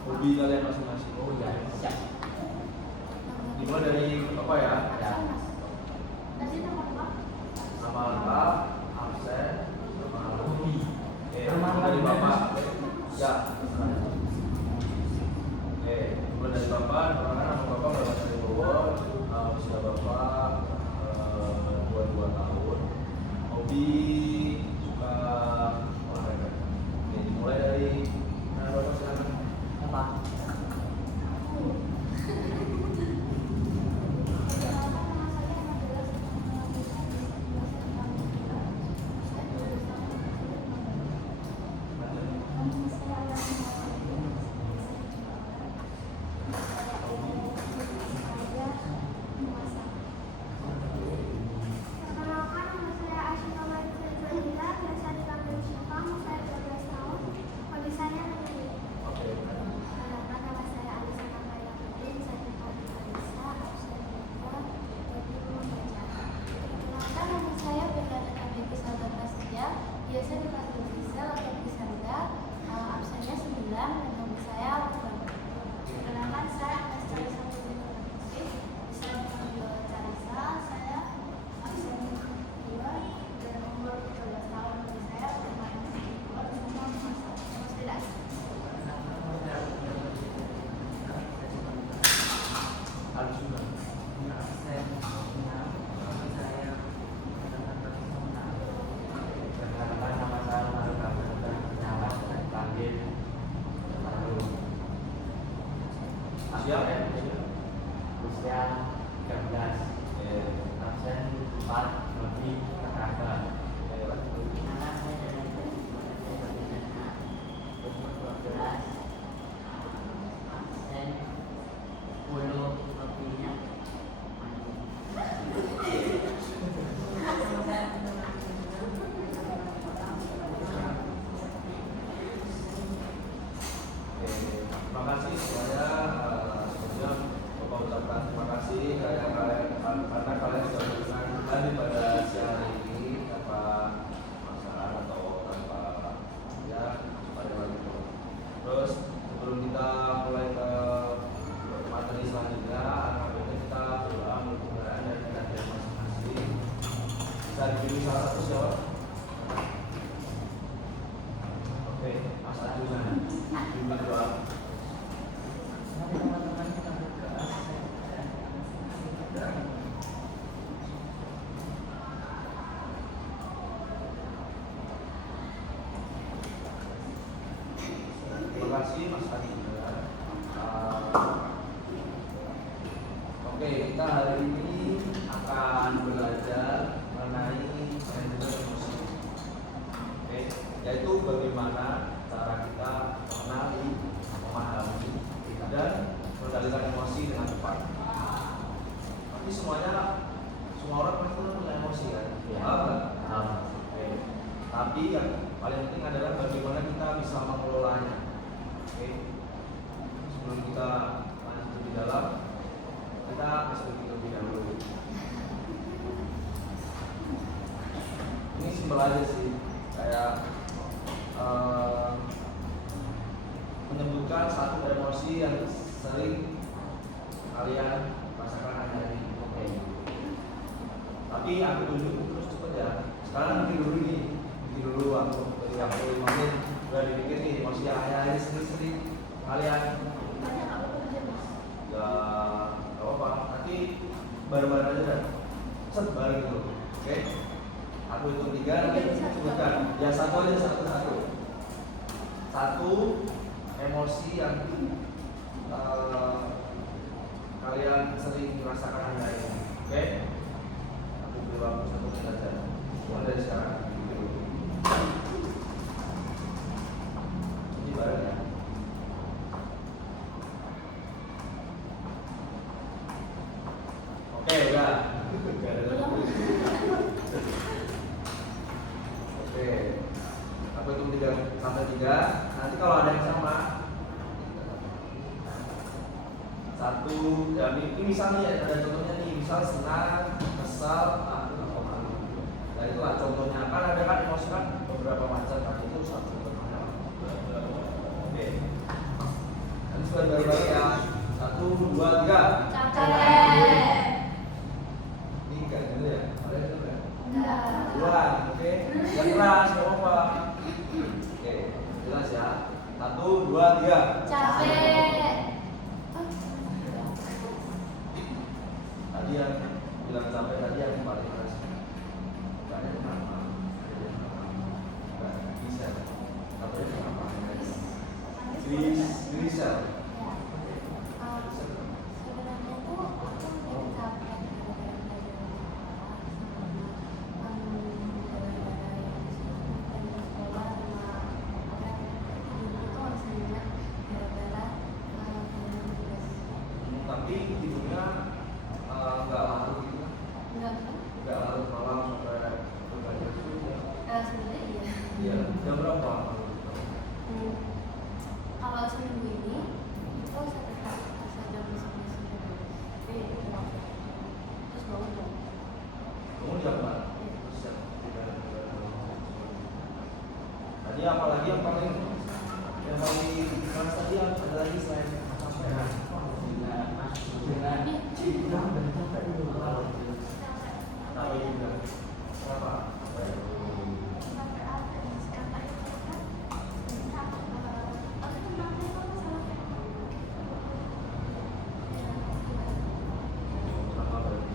Hobi kalian masing-masing. Oh ya, siap. Dimulai dari apa ya? Nama lengkap, absen, sama hobi. Oke, dari Bapak. Ya. Oke, mulai dari Bapak. Karena nama Bapak berasal dari Bogor. Usia Bapak 22 tahun. Hobi suka olahraga. Oke, dimulai dari Bapak silakan. Apa? Biasanya dipanggil Gisel atau Gisanda, absennya 9 dan hobi saya perkenalkan saya Agnes Carissa Putri, bisa dipanggil Carissa. Saya absen 2 dan umur 13 tahun. Hobi saya bermain skateboard sama memasak. Tidak. Siap ya? Usia 13, absen 4, lebih kakak. Nama saya adalah umur 12, absen 10, lebihnya Terima kasih semuanya. Bapak ucapkan terima kasih karena kalian sudah memberikan kembali pada siang hari ini tanpa masalah atau tanpa ya pada waktu itu. Terus sebelum kita mulai ke materi selanjutnya, alhamdulillah kita berdoa mudah-mudahan dari kalian masing-masing bisa dipilih salah satu siapa? Oke, Mas Arjuna, bimbing doa. Terima kasih Mas Adi. Oke, kita hari ini akan belajar mengenai manajemen emosi. Oke, yaitu bagaimana cara kita mengenali, memahami, dan mengendalikan emosi dengan tepat. Tapi semua orang pasti punya emosi kan? Ya. Oke. Tapi yang paling penting adalah bagaimana kita bisa mengelolanya. Oke. Sebelum kita lanjut lebih dalam, kita sedikit lebih dahulu. Ini simpel aja sih, kayak menyebutkan satu emosi yang sering kalian rasakan hari ini. Oke. Tapi aku tunjuk terus cepet ya. Sekarang nanti dulu nih, nanti dulu aku beri waktu 5 menit. kalian banyak aku kerja mas. ya nggak apa-apa, nanti bareng-bareng aja kan, set bareng dulu, oke? Aku hitung 3, nanti sebutkan. Ya satu aja, satu emosi yang kalian sering merasakan hari ini, oke? Aku beri waktu 1 menit aja, mulai dari sekarang. Ini bareng ya. Oke, udah. Oke. Aku hitung 3 sampai 3. Nanti kalau ada yang sama, satu, ya ini misalnya ya, ada contohnya nih, misal senang, kesal, takut atau malu. Nah itulah contohnya. Kan ada kan emosi kan beberapa macam, kan itu satu contohnya. Oke. Nanti sudah baru-baru ya. 1, 2, 3. Capek. Ini enggak dulu ya? Kalian dulu ya? Enggak. Duluan, oke? Yang keras, nggak apa-apa. Oke, jelas ya. 1, 2, 3. Capek. Tadi yang bilang capek tadi yang paling keras. Enggak ada yang apa? Enggak bisa. Capek itu apa? Grisel. Sebenarnya tuh aku udah capek Tapi tidurnya nggak larut gitu, nggak larut malam sampai berganti subuh. Iya, jam berapa? Kalau seminggu ini itu sekitar jam 11 terus bangun dong. Kamu jam berapa? Terus jam 3. Tadi apa lagi yang paling keras tadi, yang ada lagi selain capek? Capek juga. Kenapa? Sampai apa ya? Sekarang itu kan aku kemarin itu masalah Kenapa berarti?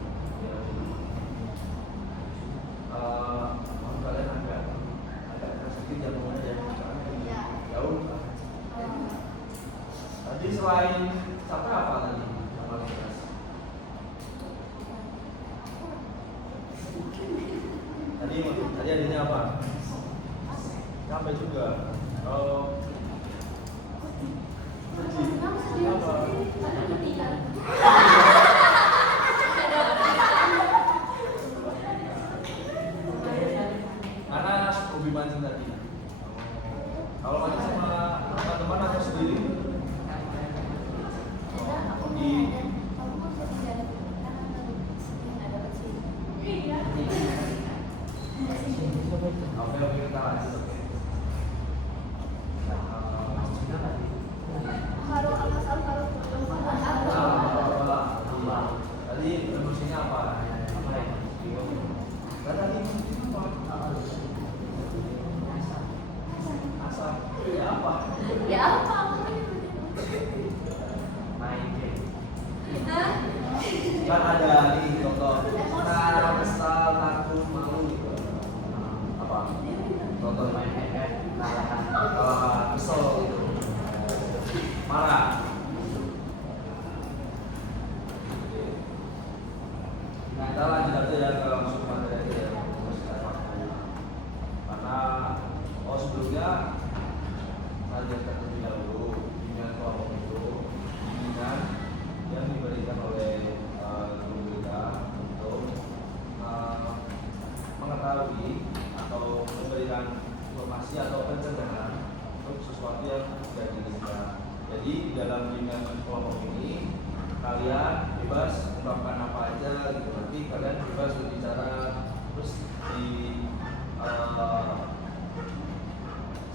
Kalian agak sedikit jantungnya ya. Jauh. Tadi selain capek apa tadi yang paling keras? Tadi adanya apa? Capek juga. Oh, sedih. Apa? Karena hobi mancing tadi. Kalau mancing sama teman-teman atau sendiri? Aku Di kamu kok tidak ada pendidikan atau sedih ada kecil? Iya. Oke, kita lanjut. Oke. Tadi emosinya apa? Tadi emosinya apa? Asap. Ya apa? Ya apa? Main game. Kan ada nih contoh. Senang, kesal, takut, malu gitu. Apa? Contoh Main iPad. kesel gitu. Marah. Nah, kita lanjut aja ya ke masuk materi aja ya. Karena sebelumnya saya jelaskan terlebih dahulu bimbingan kelompok itu bimbingan yang diberikan oleh guru kita untuk mengetahui atau memberikan informasi atau pencegahan untuk sesuatu yang terjadi di kita. Jadi dalam bimbingan kelompok ini kalian bebas mengungkapkan apa aja gitu, nanti kalian bebas berbicara, terus di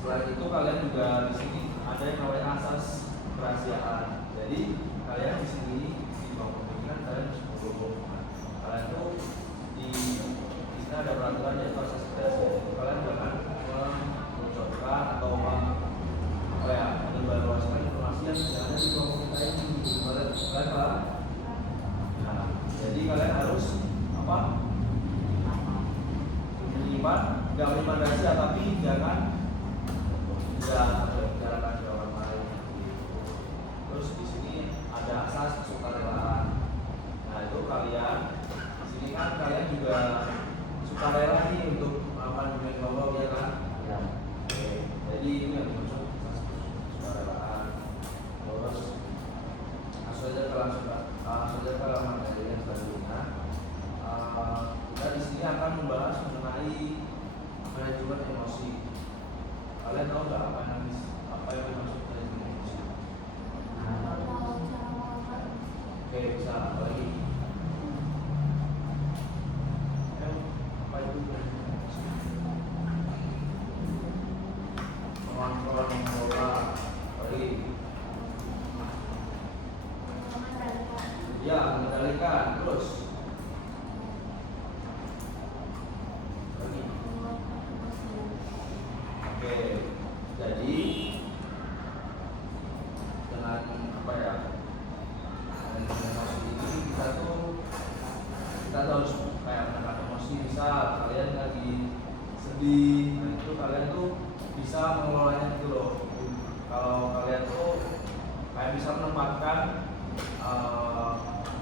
selain itu kalian juga di sini ada yang namanya asas kerahasiaan. Jadi kalian di sini di kelompok ini kan kalian harus kalian tuh di sini ada peraturan yaitu asas kerahasiaan. Itu kalian jangan mengucapkan atau menyebarluaskan informasi yang tapi jangan tidak membicarakan ke orang lain. Terus di sini ada asas kesukarelaan. Nah itu kalian di sini kan kalian juga sukarela nih untuk melakukan dunia kelompok ya kan? Ya. Oke, jadi ini yang dimaksud asas kesukarelaan. Terus langsung saja ke materi yang selanjutnya. Kita di sini akan membahas mengenai manajemen emosi. Kalian tahu nggak apa yang dimaksud manajemen emosi? Oke, bisa apa lagi? Apa itu manajemen emosi? Mengontrol, mengelola, apa lagi? Ya, mengendalikan. Terus lagi. Oke, jadi dengan apa ya? Dengan emosi ini kita tuh harus kayak menekan emosi. Misal kalian lagi sedih, nah itu kalian tuh bisa mengelolanya gitu loh. Kalau kalian tuh kayak bisa menempatkan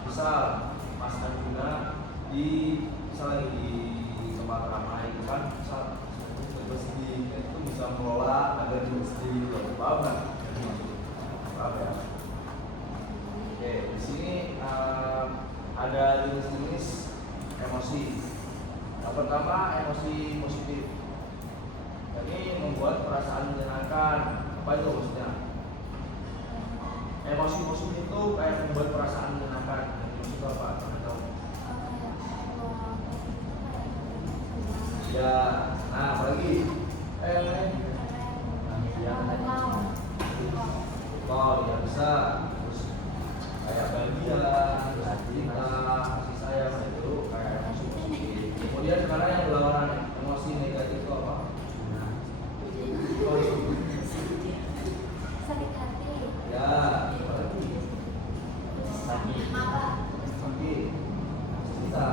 misal Mas Arjuna misal lagi di tempat ramai itu kan misal bersedih itu bisa mengelola agar tidak sedih gitu loh. Paham nggak? Paham ya? Oke, di sini ada jenis-jenis emosi. Yang pertama emosi positif. Ini membuat perasaan menyenangkan. Apa itu maksudnya? Emosi positif itu kayak membuat perasaan menyenangkan. Itu apa? Kalian tahu? Ya, nah apalagi? Oh ya bisa. Terus kayak bahagia, terus cinta, kasih sayang itu kayak emosi positif. Kemudian sekarang yang berlawanan emosi negatif itu apa? Sakit hati. Ya, apalagi? Marah. Sakit, cinta,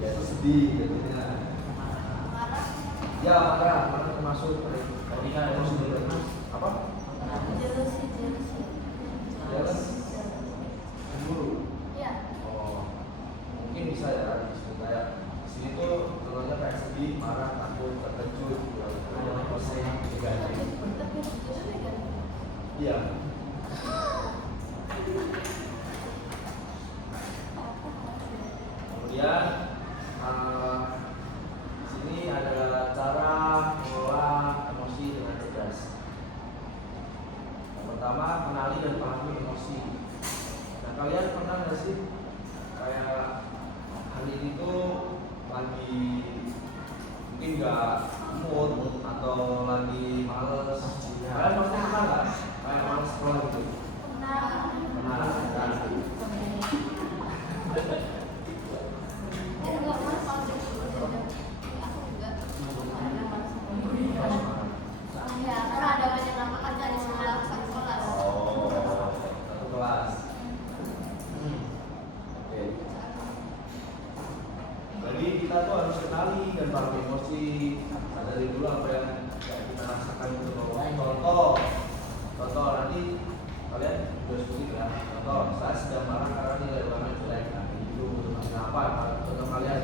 ya itu sedih jadinya. Marah. Ya marah termasuk tadi kan emosi negatif. Apa? Jealousy. Jealous, cemburu. Ya. Oh, mungkin bisa ya di sini kayak di sini tuh contohnya kayak sedih, marah, takut, terkejut, emosi negatif. Tapi itu negatif. Iya. Kemudian di sini ada cara mengelola emosi dengan cerdas. Yang pertama, kenali dan pahami emosi. Nah, kalian pernah nggak sih kayak hari ini tuh lagi mungkin nggak mood atau lagi males? Kalian pasti pernah nggak kayak males sekolah gitu? Pernah kan? Oh, satu kelas. Oke. Jadi kita tuh harus kenali dan pahami emosi. Nah, dari dulu apa yang kita rasakan itu loh. Contoh nanti kalian juga sedikit ya. Contoh, saya sedang marah karena nilai ulangan jelek. Nah, itu kenapa? Contoh kalian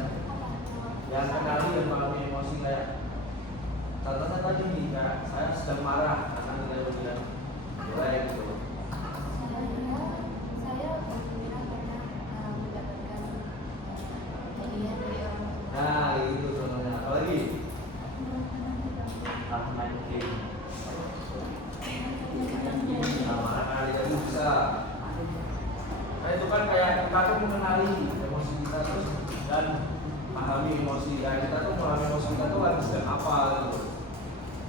yang kenali dan pahami emosi kayak contohnya tadi nih, kayak saya sedang marah karena nilai ujian jelek gitu. Saya bergembira karena mendapatkan hadiah dari orang tua. Nah, itu contohnya. Apalagi? Main game. Nah, marah karena tidak bisa. Nah, itu kan kayak kita tuh mengenali emosi kita terus dan pahami emosi. Ya, kita tuh memahami emosi kita tuh lagi sedang apa gitu.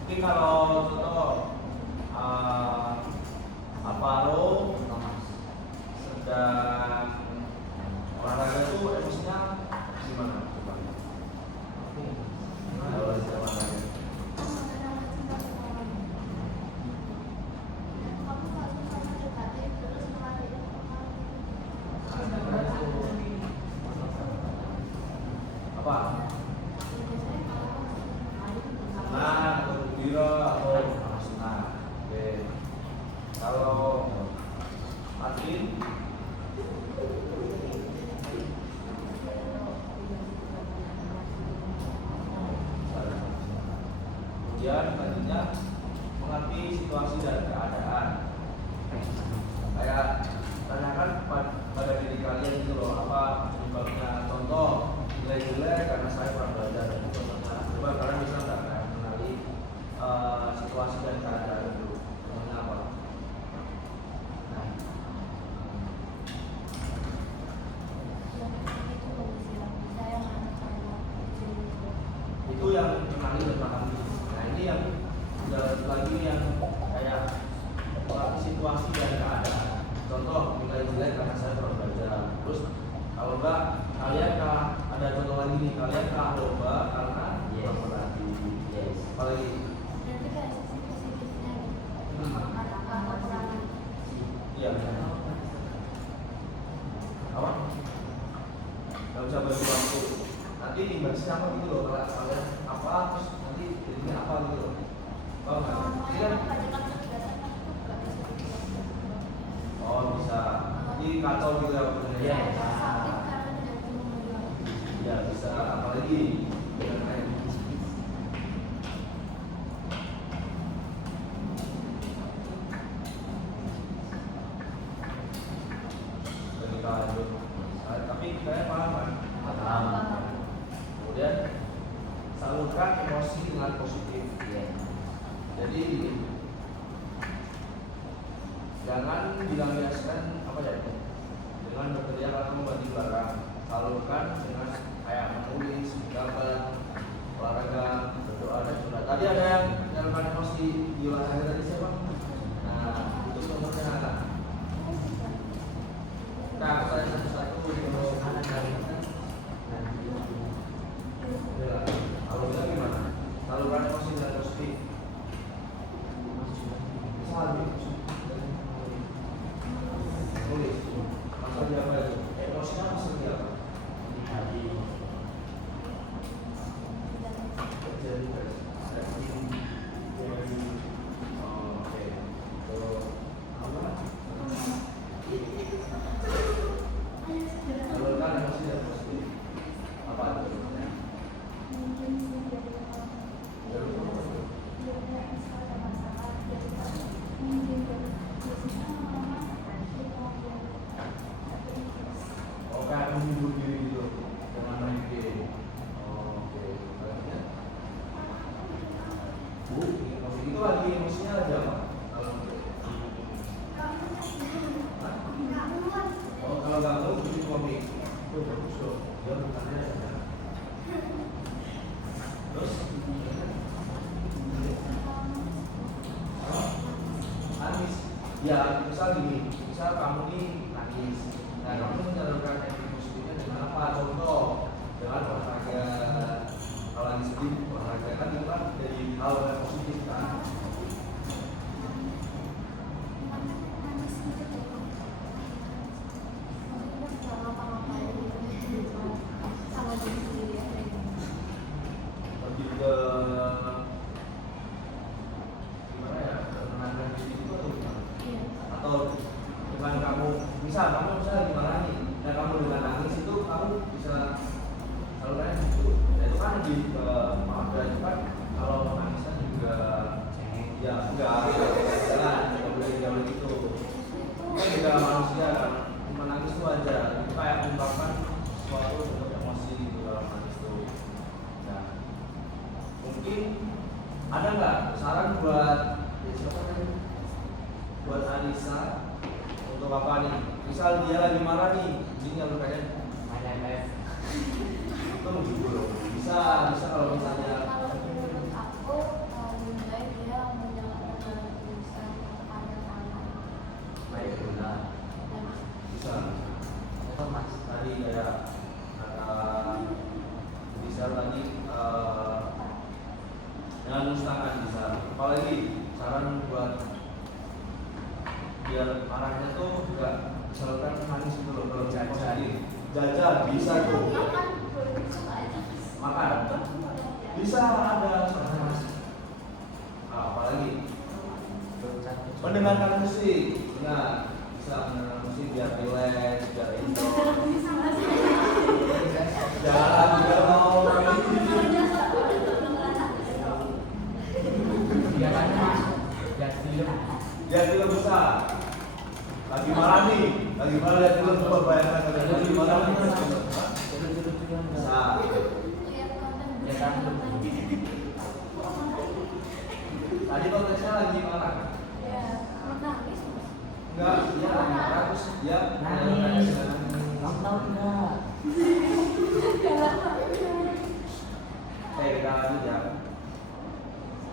Mungkin kalau contoh Aparo sedang olahraga tuh emosinya gimana? Coba. Kalau sedang olahraga. Apa? Nah, Kemudian selanjutnya mengerti situasi dan keadaan. Kayak tanyakan pada diri kalian gitu loh, apa penyebabnya. Contoh, nilai jelek karena saya kurang belajar dan contohnya. Coba kalian bisa nggak kayak mengenali situasi dan keadaan dulu. Contohnya apa? Nah, itu yang mengenali dan pahami. Nah ini yang lagi yang kayak situasi dan keadaan. Contoh, nilai jelek karena saya kurang belajar. Terus kalau enggak, kalian ada contoh lagi nih, kalian lomba karena kurang berlatih. Yes. Apalagi? Berarti kayak sisi positifnya gitu. Ada kekurangan. Iya. Apa? Gak bisa bagi waktu. Nanti dibahasnya apa gitu loh, kalau kalian apa terus nanti jadinya apa gitu loh. Tahu nggak? Ini kan oh bisa. Jadi kacau gitu ya maksudnya. Iya. Sakit karena tidak bisa menjual. Ya bisa. Apalagi dengan kayak dan kita lanjut. Tapi saya paham kan? Paham. Kemudian salurkan emosi dengan positif. Iya. Jadi jangan dilampiaskan apa ya dengan berteriak atau membanting barang. Salurkan dengan kayak menulis, menggambar, olahraga, berdoa dan surat. Tadi ada yang menyalurkan emosi di olahraga tadi siapa? Nah itu contohnya anak. Nah saya satu-satu kalau anak dari ya, kalau kita gimana? Salurkan emosi dengan positif. Misalnya tulis maksudnya apa itu? Emosinya maksudnya apa? Hati. Jadi oke. Terus apa? Salurkan emosi dan positif. Apa itu? Oh kayak menghibur diri gitu dengan main game. Oke. Selanjutnya, emosi itu lagi emosinya lagi apa? Oh kalau ganggu bikin komik. Itu bagus loh. Dia bukannya saja. Terus nangis. Ya misal gini, misal kamu nih nangis. Nah kamu menyalurkan energi positifnya dengan apa? Contoh dengan olahraga. Kalau lagi sedih olahraga kan itu kan jadi hal yang positif kan. Sama diri sendiri ya. Lebih ke gimana ya? Menenangkan diri itu atau gimana? Iya. Atau dengan kamu misalnya gimana nih? Dan kamu dengan nangis itu kamu bisa salurkan gitu. Ya itu kan lebih ke maaf ya itu kan kalau nangis kan juga ya enggak jalan nggak boleh jauh gitu. Kan juga manusia kan menangis itu aja. Itu kayak mengungkapkan suatu bentuk emosi gitu dalam nangis itu. Nah, mungkin ada nggak saran buat ya siapa tadi? Buat Anissa untuk apa nih? Misal dia lagi marah nih, ini yang berkaitan Main MF. itu menghibur. Bisa kalau misalnya Kalau menurut aku lebih baik dia menjalankan dalam tulisan atau karya tangan. Baik guna. Dan bisa Itu mas. tadi kayak kata bisa tadi dengan musnahkan bisa. Apalagi saran buat biar marahnya tuh enggak misalkan nangis gitu loh kalau jajan bisa tuh makan suka aja. makan bisa ada apalagi mendengarkan musik nah bisa mendengarkan musik biar relax biar enjoy jalan juga mau kegiatannya mas lihat film. Lihat film besar. Lagi marah nih, lagi marah lihat film coba bayangkan kalian lagi marah nih. Bisa. Lihat konten Ya kan? Tadi konteksnya lagi marah. ya menangis Mas. Enggak, dia lagi marah terus dia Nangis. Kamu tahu enggak? Galak banget. Oke, kita lanjut ya.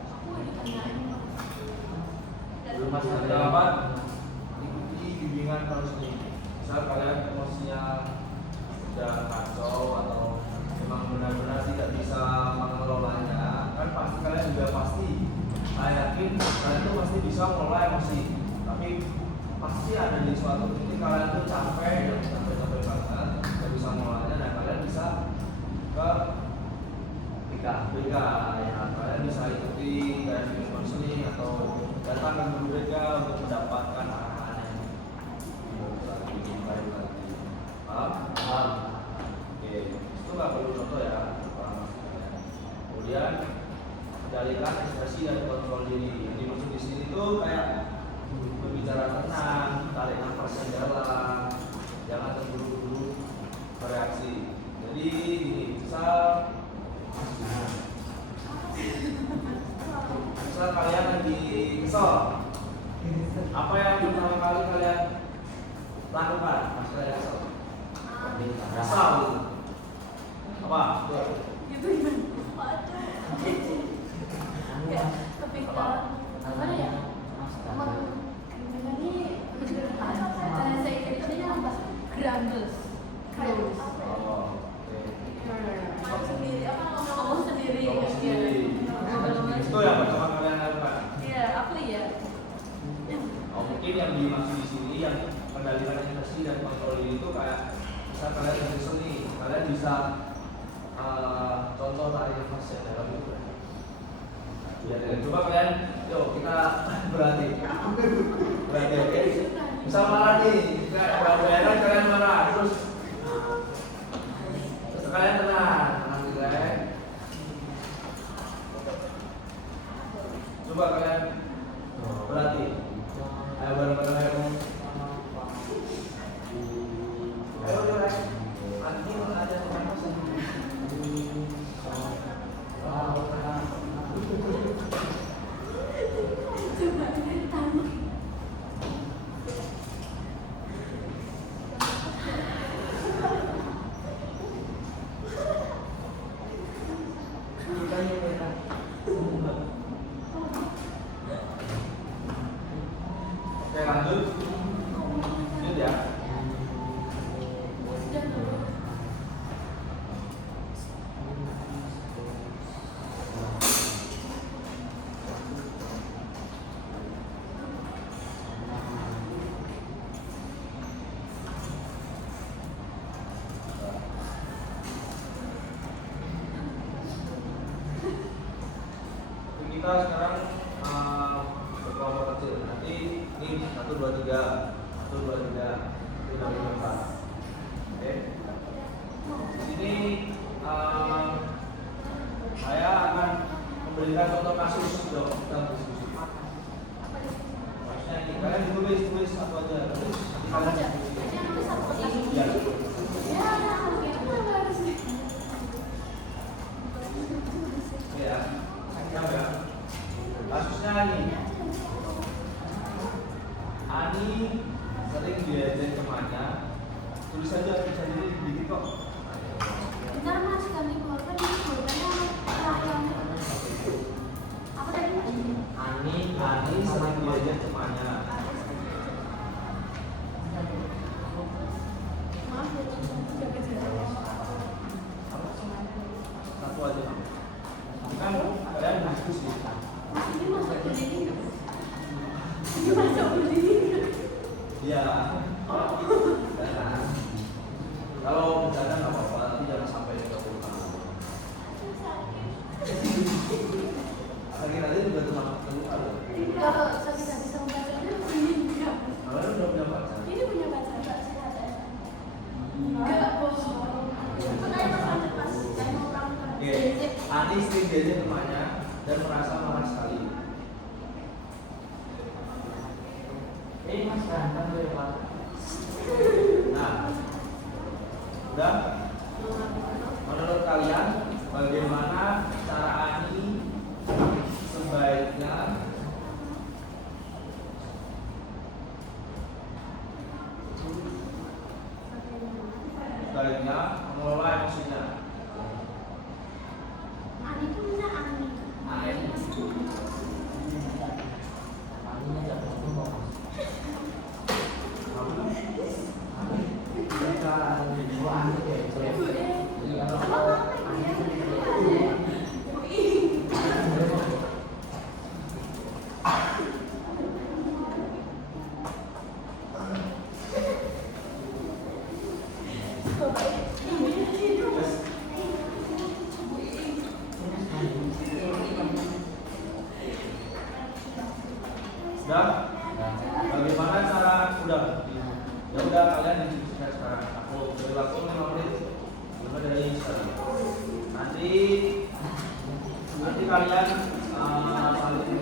Aku dikenain Mas. Belum mas Ada apa? Ikuti bimbingan counseling. Misal kalian emosinya sudah kacau atau memang benar-benar tidak bisa mengelolanya, kan pasti kalian juga pasti. Saya yakin kalian tuh pasti bisa mengelola emosi, tapi pasti ada di suatu titik kalian tuh capek dan capek banget, nggak bisa mengelolanya, dan kalian bisa ke BK ya, kalian bisa ikuti dari counseling atau datang ke guru BK untuk mendapatkan arahan yang lebih baik lagi. Paham? Paham. Oke, itu nggak perlu contoh ya. Kemudian kendalikan ekspresi dan kontrol diri. Yang dimaksud di sini tuh kayak berbicara tenang, tarik nafas yang dalam, jangan terburu-buru bereaksi. Jadi gini, misal kalian lagi kesel, apa yang pertama kali kalian lakukan pas kalian kesel? Kesal gitu. Apa? Gitu gimana? Waduh. Ya, kepikiran gimana ya? Gimana nih? Bahasa Indonesia apa? Grandes. Close. Oh, oke. Ngomong sendiri apa ngomong sendiri? Ngomong sendiri. Itu yang pertama kalian lakukan. Iya, aku ya. Oh, mungkin yang dimaksud di sini yang kendalikan emosi dan kontrol diri itu kayak bisa kalian bisa nih, kalian bisa contoh tarik nafas yang dalam itu. Ya, coba kalian, yuk kita berlatih. Berlatih, oke? Bisa marah nih, bayangkan kalian marah, terus kalian tenang gitu ya. Coba kalian berlatih. Ayo bareng-bareng ayo. Ayo Rek. Nanti ada nafas. Oke, lanjut. Lanjut ya. Kita sekarang berkelompok kecil. Nanti ini 1 2 3, 1 2 3, 5 5 4. Oke. Di sini saya akan memberikan contoh kasus dong kita diskusi. Maksudnya ini kalian tulis satu aja. Tulis Apa aja? Yang nulis satu kotak. Ya. Ya, gitu harus. Oke ya. Siap ya. Kasusnya ini. Ani sering diajak temannya. Tulis aja dikit kok. Bentar Mas, ganti pulpen ini pulpennya yang apa tadi Mas? Ani sering diajak temannya. Maaf ya, jaga jarak. Satu aja. Kan kalian diskusi. Mas ini masuk berdiri nggak? Ini masuk berdiri nggak? Iya. Kalau bercanda nggak apa-apa, tapi jangan sampai ke puluhan. Sakit aja juga terluka loh. Kalau sakit-sakit sama pacarnya begini nggak? Kalian udah punya pacar? Ini punya pacar nggak sehat ya? Nggak bohong. Makanya Mas lanjut Mas, saya mau kamu Oke. Ani sering diajak temannya dan merasa marah sekali. berantem tuh ya Pak. Nah, udah. Menurut kalian bagaimana cara Ani sebaiknya mengelola emosinya? Ani itu mana Ani? Kalinya nggak perlu kok. Udah? Bagaimana cara udah? Ya udah kalian diskusikan sekarang. Aku beri waktu 5 menit. Mulai dari sekarang. Nanti kalian saling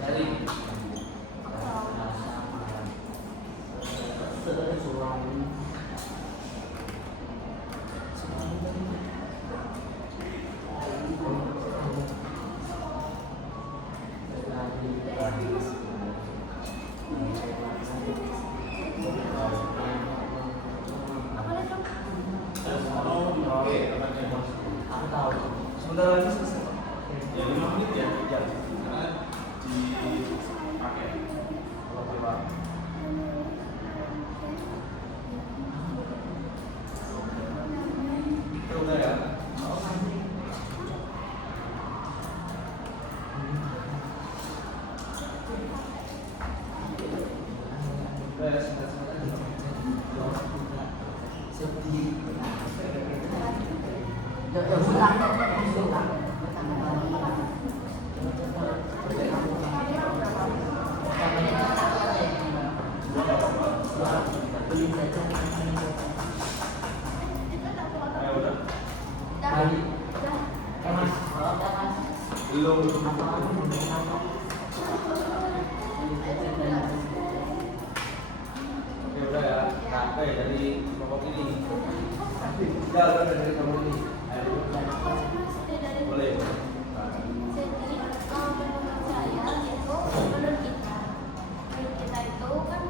sharing. Oke, Aku tahu. sebentar lagi selesai. Ya 5 menit ya, ya. Karena dipakai. Oke Pak. Ya udah ya. Udah ya, sebentar. Ayo udah. Belum. Ya udah ya. Capek dari kelompok ini. Ya udah dari kelompok ini. Ayo. Boleh. Jadi menurut saya itu menurut kita itu kan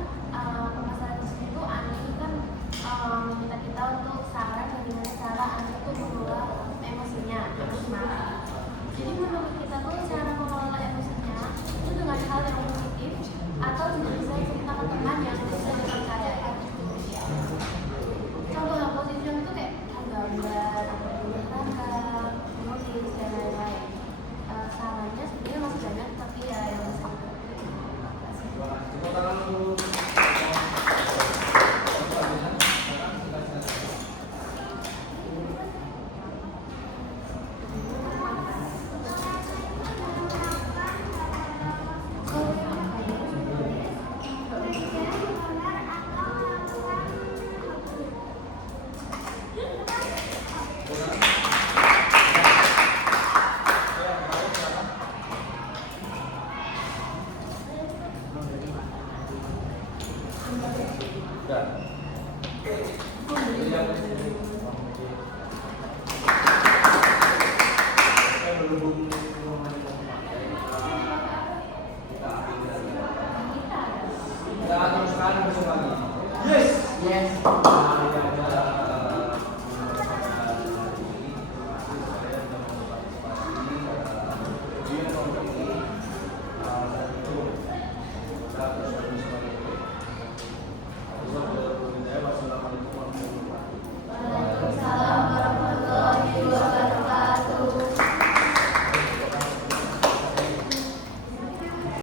pemasaran di sini tuh Ani kan meminta kita untuk saran bagaimana cara Ani itu mengelola emosinya, emosi marah. Jadi menurut kita tuh cara